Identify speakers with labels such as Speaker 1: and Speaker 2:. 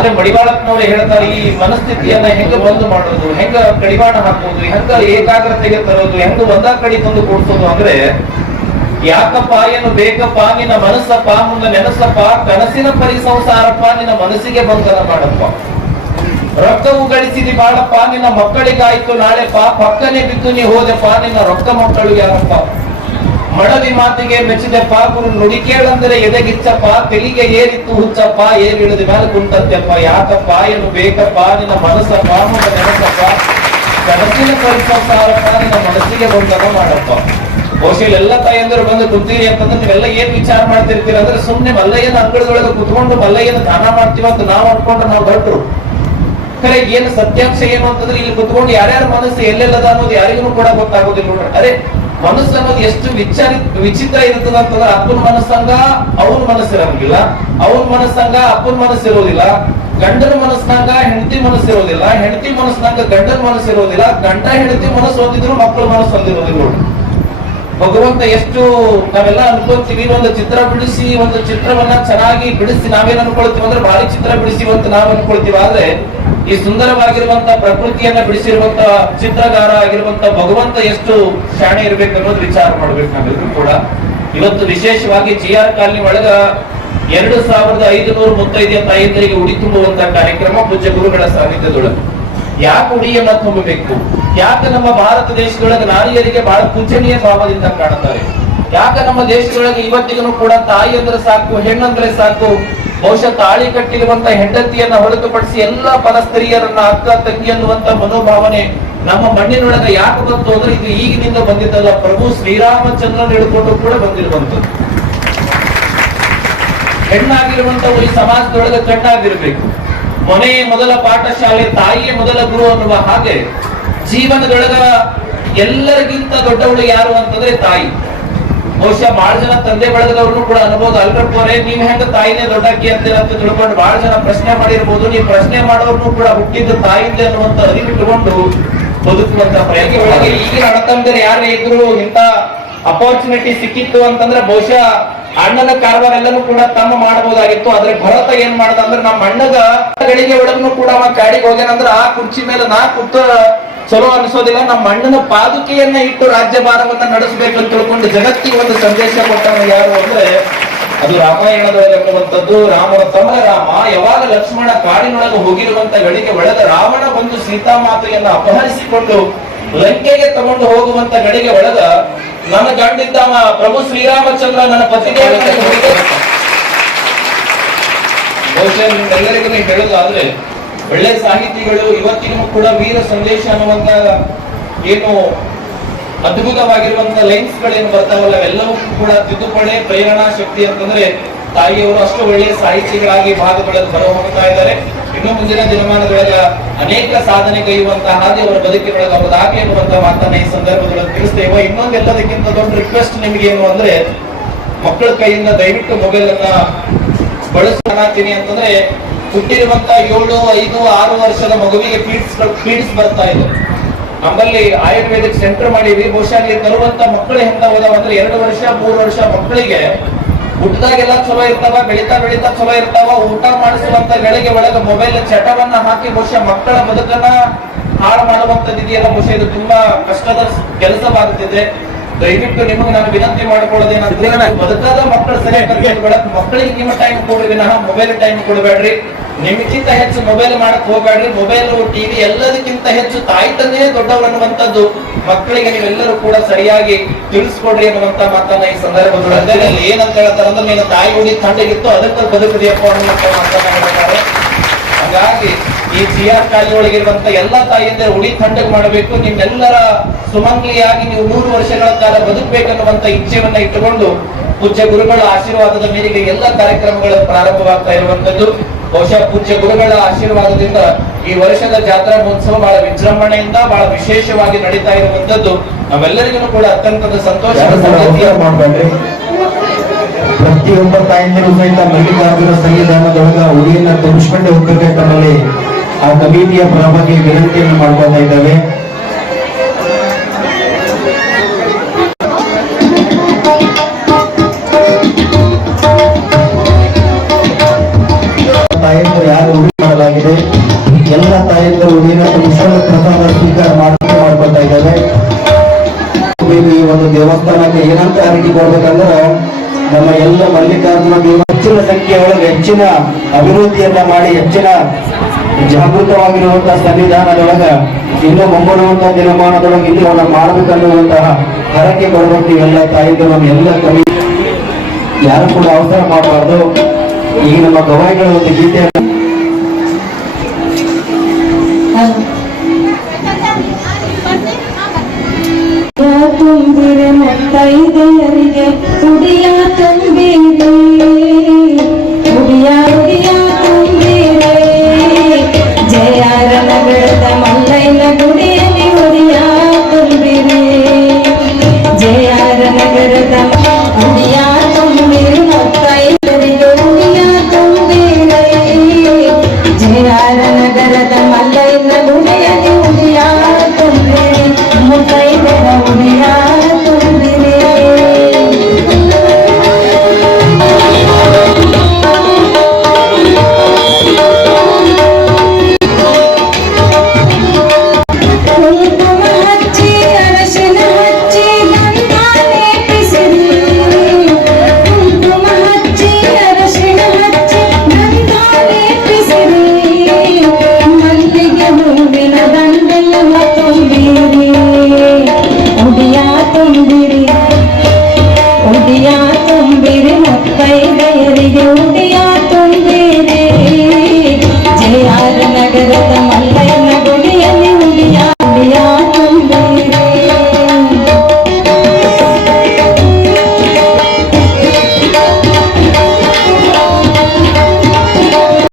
Speaker 1: ಅಂದ್ರೆ ಮಡಿವಾಳಪ್ಪನವ್ರು ಹೇಳ್ತಾರೆ, ಈ ಮನಸ್ಥಿತಿಯನ್ನ ಹೆಂಗ ಬಂದ್ ಮಾಡೋದು, ಹೆಂಗ ಕಡಿವಾಣ ಹಾಕೋದು ಹೆಂಗ ಏಕಾಗ್ರತೆಗೆ ತರೋದು, ಹೆಂಗ ಒಂದ ತಂದು ಕೊಡ್ಸೋದು ಅಂದ್ರೆ, ಯಾಕಪ್ಪ ಏನು ಬೇಕಪ್ಪ ನಿನ್ನ ಮನಸ್ಸಪ್ಪ, ಮುಂದೆ ನೆನಸಪ್ಪ, ಕನಸಿನ ಪರಿಸಂಸಾರಪ್ಪ, ನಿನ್ನ ಮನಸ್ಸಿಗೆ ಬಂಧನ ಮಾಡಪ್ಪ. ರೊಕ್ಕವು ಗಳಿಸಿದಿ ಬಾಳಪ್ಪ, ನಿನ್ನ ಮಕ್ಕಳಿಗಾಯ್ತು ನಾಳೆಪ್ಪ, ಪಕ್ಕನೆ ಬಿದ್ದು ನೀ ಹೋದೆಪ್ಪ, ನಿನ್ನ ರೊಕ್ಕ ಮಕ್ಕಳು ಯಾರಪ್ಪ? ಮಡದಿ ಮಾತಿಗೆ ಮೆಚ್ಚಿದೆಪ್ಪ ಗುರು ನುಡಿ ಕೇಳಂದ್ರೆ ಎದೆಗಿಚ್ಚಪ್ಪ, ತೆಲಿಗೆ ಏರಿತ್ತು ಹುಚ್ಚಪ್ಪ, ಏರಿಳಿದ ಮೇಲೆ ಕುಂತತ್ತೆಪ್ಪ ಯಾಕಪ್ಪ ಏನು ಬೇಕಪ್ಪ, ನಿನ್ನ ಮನಸ್ಸಪ್ಪ ಮುಂದೆ ನೆನಸಪ್ಪ? ಕನಸಿನ ಕಲ್ಪಾರಪ್ಪ ನಿನ್ನ ಮನಸ್ಸಿಗೆ ಬಂಧನ ಮಾಡಪ್ಪ. ಬಹುಶಃ ಎಲ್ಲ ತಾಯಂದರು ಬಂದು ಕುಂತೀರಿ ಅಂತಂದ್ರೆ ನೀವೆಲ್ಲ ಏನ್ ವಿಚಾರ ಮಾಡ್ತಿರ್ತೀರ ಅಂದ್ರೆ ಸುಮ್ನೆ ಮಲ್ಲಯ್ಯನ ಅಂಗಳದೊಳಗೆ ಕುತ್ಕೊಂಡು ಮಲ್ಲಯ್ಯನ ದಾನ ಮಾಡ್ತೀವ ಅಂತ ನಾವು ಅನ್ಕೊಂಡ್ರೆ ನಾವು ಹೊರಟರು ಖರೆ ಏನು ಸತ್ಯಾಂಶ ಏನು ಅಂತಂದ್ರೆ ಇಲ್ಲಿ ಕುತ್ಕೊಂಡು ಯಾರ್ಯಾರ ಮನಸ್ಸು ಎಲ್ಲೆಲ್ಲದ ಅನ್ನೋದು ಯಾರಿಗೂ ಕೂಡ ಗೊತ್ತಾಗೋದಿಲ್ಲ ನೋಡ್ರಿ. ಅರೆ ಮನಸ್ಸು ಅನ್ನೋದು ಎಷ್ಟು ವಿಚಾರ, ವಿಚಿತ್ರ ಇರ್ತದ ಅಂತಂದ್ರೆ ಅಪ್ಪನ ಮನಸ್ಸಂಗ ಅವನ ಮನಸ್ಸು ಇರಂಗಿಲ್ಲ ಅವನ ಮನಸ್ಸಂಗ ಅಪ್ಪನ ಮನಸ್ಸು ಇರೋದಿಲ್ಲ ಗಂಡನ ಮನಸ್ಸಿನಾಗ ಹೆಂಡತಿ ಮನಸ್ಸು ಹೆಂಡತಿ ಮನಸ್ಸಿನಾಗ ಗಂಡನ ಮನಸ್ಸು ಇರೋದಿಲ್ಲ ಗಂಡ ಹೆಂಡತಿ ಮನಸ್ಸು ಹೊಂದಿದ್ರು ಮಕ್ಕಳ ಮನಸ್ಸು ಹೊಂದಿರೋದಿಲ್ಲ ಭಗವಂತ ಎಷ್ಟು ನಾವೆಲ್ಲ ಅನ್ಕೊಂತೀವಿ, ಒಂದು ಚಿತ್ರ ಬಿಡಿಸಿ, ಒಂದು ಚಿತ್ರವನ್ನ ಚೆನ್ನಾಗಿ ಬಿಡಿಸಿ ನಾವೇನ್ ಅನ್ಕೊಳ್ತೀವಿ ಅಂದ್ರೆ ಭಾರಿ ಚಿತ್ರ ಬಿಡಿಸಿ ಅಂತ ನಾವ್ ಅನ್ಕೊಳ್ತೀವಿ. ಆದ್ರೆ ಈ ಸುಂದರವಾಗಿರುವಂತ ಪ್ರಕೃತಿಯನ್ನ ಬಿಡಿಸಿರುವಂತ ಚಿತ್ರಗಾರ ಆಗಿರುವಂತ ಭಗವಂತ ಎಷ್ಟು ಶಾಣೆ ಇರ್ಬೇಕು ಅನ್ನೋದು ವಿಚಾರ ಮಾಡ್ಬೇಕು ನಾವೆಲ್ಲರೂ ಕೂಡ. ಇವತ್ತು ವಿಶೇಷವಾಗಿ ಜಿ ಆರ್ ಕಾಲನಿ ಒಳಗ ಎರಡು ಸಾವಿರದ ಐದು ನೂರು ಮುತ್ತೈದೆಯ ಉಡಿ ತುಂಬುವಂತ ಕಾರ್ಯಕ್ರಮ ಪೂಜ್ಯ ಗುರುಗಳ ಸಾನ್ನಿಧ್ಯದೊಳಗೆ. ಯಾಕೆ ಉಡಿಯನ್ನ ತುಂಬಬೇಕು? ಯಾಕೆ ನಮ್ಮ ಭಾರತ ದೇಶದೊಳಗೆ ನಾರಿಯರಿಗೆ ಬಹಳ ಪೂಜನೀಯ ಭಾವದಿಂದ ಕಾಣುತ್ತಾರೆ? ಯಾಕೆ ನಮ್ಮ ದೇಶದೊಳಗೆ ಇವತ್ತಿಗೂ ಕೂಡ ತಾಯಿ ಅಂದ್ರೆ ಸಾಕು ಹೆಣ್ಣಂದ್ರೆ ಸಾಕು ಬಹುಶಃ ತಾಳಿ ಕಟ್ಟಿರುವಂತ ಹೆಂಡತಿಯನ್ನ ಹೊರತುಪಡಿಸಿ ಎಲ್ಲಾ ಪರಸ್ತ್ರೀಯರನ್ನ ಅಕ್ಕ, ತಂಗಿ ಅನ್ನುವಂತ ಮನೋಭಾವನೆ ನಮ್ಮ ಮಣ್ಣಿನೊಳಗೆ ಯಾಕೆ ಬಂತು ಅಂದ್ರೆ ಇದು ಈಗಿನಿಂದ ಬಂದಿದ್ದಲ್ಲ. ಪ್ರಭು ಶ್ರೀರಾಮಚಂದ್ರನ್ ಹಿಡ್ಕೊಂಡು ಕೂಡ ಬಂದಿರುವಂತ ಹೆಣ್ಣಾಗಿರುವಂತ ಈ ಸಮಾಜದೊಳಗೆ ಕಣ್ಣಾಗಿರ್ಬೇಕು. ಮನೆ ಮೊದಲ ಪಾಠಶಾಲೆ, ತಾಯಿಯೇ ಮೊದಲ ಗುರು ಅನ್ನುವ ಹಾಗೆ ಜೀವನದೊಳಗ ಎಲ್ಲರಿಗಿಂತ ದೊಡ್ಡವಳು ಯಾರು ಅಂತಂದ್ರೆ ತಾಯಿ. ಬಹುಶಃ ಬಹಳ ಜನ ತಂದೆ ಬೆಳೆದವ್ರು ಕೂಡ ಅನ್ಬೋದು. ಅಲ್ರಪ್ಪೋರೆ ನೀವ್ ಹೆಂಗ ತಾಯಿನೇ ದೊಡ್ಡಕ್ಕಿ ಅಂತೀರ ಅಂತ ತಿಳ್ಕೊಂಡು ಬಹಳ ಜನ ಪ್ರಶ್ನೆ ಮಾಡಿರ್ಬೋದು. ನೀವು ಪ್ರಶ್ನೆ ಮಾಡೋರ್ನು ಕೂಡ ಹುಟ್ಟಿದ್ದು ತಾಯಿಂದ ಅನ್ನುವಂತ ಅರಿವಿಟ್ಟುಕೊಂಡು ಬದುಕುವಂತ ಪ್ರಯತ್ನ ಒಳಗೆ ಈಗಿನ ಅಣ್ಣತಮ್ಮಂದಿರು ಯಾರೇ ಇದ್ರು ಇಂತ ಅಪರ್ಚುನಿಟಿ ಸಿಕ್ಕಿತ್ತು ಅಂತಂದ್ರೆ ಬಹುಶಃ ಅಣ್ಣನ ಕಾರವಾರ ಎಲ್ಲನೂ ಕೂಡ ತಮ್ಮ ಮಾಡಬಹುದಾಗಿತ್ತು. ಆದ್ರೆ ಭರತ ಏನ್ ಮಾಡ್ದ ಅಂದ್ರೆ ನಮ್ಮ ಅಣ್ಣಗ ಗಳಿಗೆ ಒಳಗೂ ಕೂಡ ಕಾಡಿಗೆ ಹೋಗ್ಯಾನಂದ್ರ ಆ ಕುರ್ಚಿ ಮೇಲೆ ನಾ ಕೂತ ಚಲೋ ಅನಿಸೋದಿಲ್ಲ. ನಮ್ಮ ಅಣ್ಣನ ಪಾದುಕೆಯನ್ನ ಇಟ್ಟು ರಾಜ್ಯಭಾರವನ್ನ ನಡೆಸಬೇಕಂತ ತಿಳ್ಕೊಂಡು ಜಗತ್ತಿಗೆ ಒಂದು ಸಂದೇಶ ಕೊಟ್ಟವ ಯಾರು ಅಂದ್ರೆ ಅದು ರಾಮಾಯಣದಲ್ಲಿ ಎಂಬುವಂಥದ್ದು ರಾಮನ ತಮ್ಮ ರಾಮ. ಯಾವಾಗ ಲಕ್ಷ್ಮಣ ಕಾಡಿನೊಳಗೆ ಹೋಗಿರುವಂತ ಗಳಿಗೆ ಒಳಗ ರಾವಣ ಬಂದು ಸೀತಾಮಾತೆಯನ್ನ ಅಪಹರಿಸಿಕೊಂಡು ಲಂಕೆಗೆ ತಗೊಂಡು ಹೋಗುವಂತ ಗಳಿಗೆ ಒಳಗ ನನ್ನ ಗಂಡಿದ್ದ ಪ್ರಭು ಶ್ರೀರಾಮಚಂದ್ರ ನನ್ನ ಪತಿಗೆ ಬಹುಶಃ ನಿಮ್ಮೆಲ್ಲರಿಗೂ ಹೇಳೋದಾದ್ರೆ ಒಳ್ಳೆ ಸಾಹಿತಿಗಳು ಇವತ್ತಿಗೂ ಕೂಡ ವೀರ ಸಂದೇಶ ಅನ್ನುವಂತ ಏನು ಅದ್ಭುತವಾಗಿರುವಂತ ಲೈನ್ಸ್ ಗಳೇನು ಬರ್ತಾವಲ್ಲ, ಅವೆಲ್ಲವೂ ಕೂಡ ತಿದ್ದುಪಡೆ ಪ್ರೇರಣಾ ಶಕ್ತಿ ಅಂತಂದ್ರೆ ತಾಯಿಯವರು ಅಷ್ಟು ಒಳ್ಳೆಯ ಸಾಹಿತಿಗಳಾಗಿ ಭಾಗಗಳಲ್ಲಿ ಹೊರ ಹೋಗ್ತಾ ಇದ್ದಾರೆ. ಇನ್ನು ಮುಂದಿನ ದಿನಮಾನದೊಳಗ ಅನೇಕ ಸಾಧನೆ ಕೈಯುವಂತಹ ಹಾದಿ ಅವರ ಬದುಕಿನೊಳಗೆ ಅವರ ದಾಖಲೆ ಎನ್ನುವಂತಹ ಮಾತನ್ನ ಈ ಸಂದರ್ಭದೊಳಗೆ ತಿಳಿಸ್ತೇವೆ. ಇನ್ನೊಂದೆಲ್ಲದಕ್ಕಿಂತ ದೊಡ್ಡ ರಿಕ್ವೆಸ್ಟ್ ನಿಮ್ಗೆ ಏನು ಅಂದ್ರೆ, ಮಕ್ಕಳ ಕೈಯಿಂದ ದಯವಿಟ್ಟು ಮೊಬೈಲ್ ಅನ್ನ ಬಳಸ್ತೀನಿ ಅಂತಂದ್ರೆ ಹುಟ್ಟಿರುವಂತ ಏಳು, ಐದು, ಆರು ವರ್ಷದ ಮಗುವಿಗೆ ಪೀಡ್ಸ್ ಪೀಡ್ಸ್ ಬರ್ತಾ ಇದೆ. ನಮ್ಮಲ್ಲಿ ಆಯುರ್ವೇದಿಕ್ ಸೆಂಟರ್ ಮಾಡಿದ್ವಿ ಬಹುಶಃ ಅಲ್ಲಿ ತರುವಂತ ಮಕ್ಕಳು ಎಂತ ಹೋದಾವ ಅಂದ್ರೆ ಎರಡು ವರ್ಷ, ಮೂರು ವರ್ಷ ಮಕ್ಕಳಿಗೆ ಹುಟ್ಟದಾಗೆಲ್ಲ ಚಲೋ ಇರ್ತಾವ, ಬೆಳಿತಾ ಬೆಳಿತಾ ಚಲೋ ಇರ್ತಾವ, ಊಟ ಮಾಡಿಸುವಂತ ಗಳಿಗೆ ಒಳಗೆ ಮೊಬೈಲ್ ಚಟವನ್ನ ಹಾಕಿ ಬಹುಶಃ ಮಕ್ಕಳ ಬದುಕನ್ನ ಹಾಳು ಮಾಡುವಂತದ್ದು ಇದೆಯಲ್ಲ ಬಹುಶಃ ಇದು ತುಂಬಾ ಕಷ್ಟದ ಕೆಲಸವಾಗುತ್ತಿದೆ ದಯವಿಟ್ಟು ನಿಮಗೆ ನಾನು ವಿನಂತಿ ಮಾಡ್ಕೊಳ್ಳೋದೇನಂದ್ರೆ ಬದುಕಾದ ಮಕ್ಕಳ ಸರಿಯಾಗಿ ಮಕ್ಕಳಿಗೆ ನಿಮ್ಮ ಟೈಮ್ ಕೊಡ್ರಿ ವಿನಃ ಮೊಬೈಲ್ ಟೈಮ್ ಕೊಡಬೇಡ್ರಿ. ನಿಮ್ಗಿಂತ ಹೆಚ್ಚು ಮೊಬೈಲ್ ಮಾಡಕ್ ಹೋಗ್ಬೇಡ್ರಿ. ಮೊಬೈಲ್ ಟಿವಿ ಎಲ್ಲದಕ್ಕಿಂತ ಹೆಚ್ಚು ತಾಯಿ ತಂದೆಯೇ ದೊಡ್ಡವರು ಅನ್ನುವಂಥದ್ದು ಮಕ್ಕಳಿಗೆ ನೀವೆಲ್ಲರೂ ಕೂಡ ಸರಿಯಾಗಿ ತಿಳಿಸ್ಕೊಡ್ರಿ ಅನ್ನುವಂತ ಮಾತನ್ನ ಈ ಸಂದರ್ಭದಲ್ಲಿ. ಏನಂತ ಹೇಳ್ತಾರೆ ಅಂದ್ರೆ ನೀನು ತಾಯಿ ಉಡಿ ತಣ್ಣಗಿತ್ತು ಅದಕ್ಕೆ ಬದುಕದಿಯಪ್ಪ ಅನ್ನುವಂತ ಮಾತನ್ನ ಈ ಸಿ ಆರ್ ಕಾಲಿ ಒಳಗಿರುವಂತ ಎಲ್ಲ ತಾಯಿಯಂದರೆ ಉಳಿ ತಂಡಕ್ಕೆ ಮಾಡಬೇಕು. ನಿಮ್ಮೆಲ್ಲರ ಸುಮಂಗಲಿಯಾಗಿ ನೀವು ಮೂರು ವರ್ಷಗಳ ಕಾಲ ಬದುಕಬೇಕನ್ನುವಂತ ಇಚ್ಛೆಯನ್ನ ಇಟ್ಟುಕೊಂಡು ಪೂಜ್ಯ ಗುರುಗಳ ಆಶೀರ್ವಾದದ ಮೇರೆಗೆ ಎಲ್ಲ ಕಾರ್ಯಕ್ರಮಗಳು ಪ್ರಾರಂಭವಾಗ್ತಾ ಇರುವಂತದ್ದು. ಬಹುಶಃ ಪೂಜ್ಯ ಗುರುಗಳ ಆಶೀರ್ವಾದದಿಂದ ಈ ವರ್ಷದ ಜಾತ್ರಾ ಮಹೋತ್ಸವ ಬಹಳ ವಿಜೃಂಭಣೆಯಿಂದ ಬಹಳ ವಿಶೇಷವಾಗಿ ನಡೀತಾ ಇರುವಂತದ್ದು. ನಾವೆಲ್ಲರಿಗೂ ಕೂಡ ಅತ್ಯಂತ
Speaker 2: ಸಂತೋಷ ಪ್ರತಿಯೊಬ್ಬ ತಾಯಂದಿರು ಸಹಿತ ಮಲ್ಲಿಕಾರ್ಜುನ ಸಂವಿಧಾನದೊಳಗ ಉಡಿಯನ್ನ ತುಂಬಿಸ್ಕೊಂಡೆ ಹೋಗ್ಬೇಕಂತ ನಮ್ಮಲ್ಲಿ ಆ ಕಮಿಟಿಯ ಪರವಾಗಿ ವಿನಂತಿಯನ್ನು ಮಾಡ್ಕೊತಾ ಇದ್ದೇವೆ. ತಾಯಂದರು ಯಾರು ಉಡಿ ಮಾಡಬಾರ್ದು ಉದಯನ ಪುಷ್ಪದ ಪ್ರಸಾದ ಸ್ವೀಕಾರ ಮಾಡ್ಕೊಂಡು ಮಾಡ್ಕೊತಾ ಇದ್ದೇವೆ. ಈ ಒಂದು ದೇವಸ್ಥಾನಕ್ಕೆ ಏನಂತ ಅರಿಕೆ ಕೊಡ್ಬೇಕಂದ್ರೆ, ನಮ್ಮ ಎಲ್ಲ ಮಲ್ಲಿಕಾರ್ಜುನ ಹೆಚ್ಚಿನ ಸಂಖ್ಯೆಯೊಳಗೆ ಹೆಚ್ಚಿನ ಅಭಿವೃದ್ಧಿಯನ್ನ ಮಾಡಿ ಹೆಚ್ಚಿನ ಜಾಗೃತವಾಗಿರುವಂತಹ ಸನ್ನಿಧಾನದೊಳಗ ಇನ್ನೂ ಮುಂಬರುವಂತಹ ದಿನಮಾನದೊಳಗೆ ಇಲ್ಲಿ ಅವನ ಮಾಡಬೇಕನ್ನುವಂತಹ ಹರಕೆ ಕೊಡಬೇಕು ಎಲ್ಲ ತಾಯಿಗಳು ನಮ್ಮ ಎಲ್ಲ ಕವಿ ಯಾರು ಕೂಡ ಅವಸರ ಮಾಡಬಾರ್ದು. ಈಗ ನಮ್ಮ ಗವಾಯಿಗಳ ಒಂದು ಗೀತೆ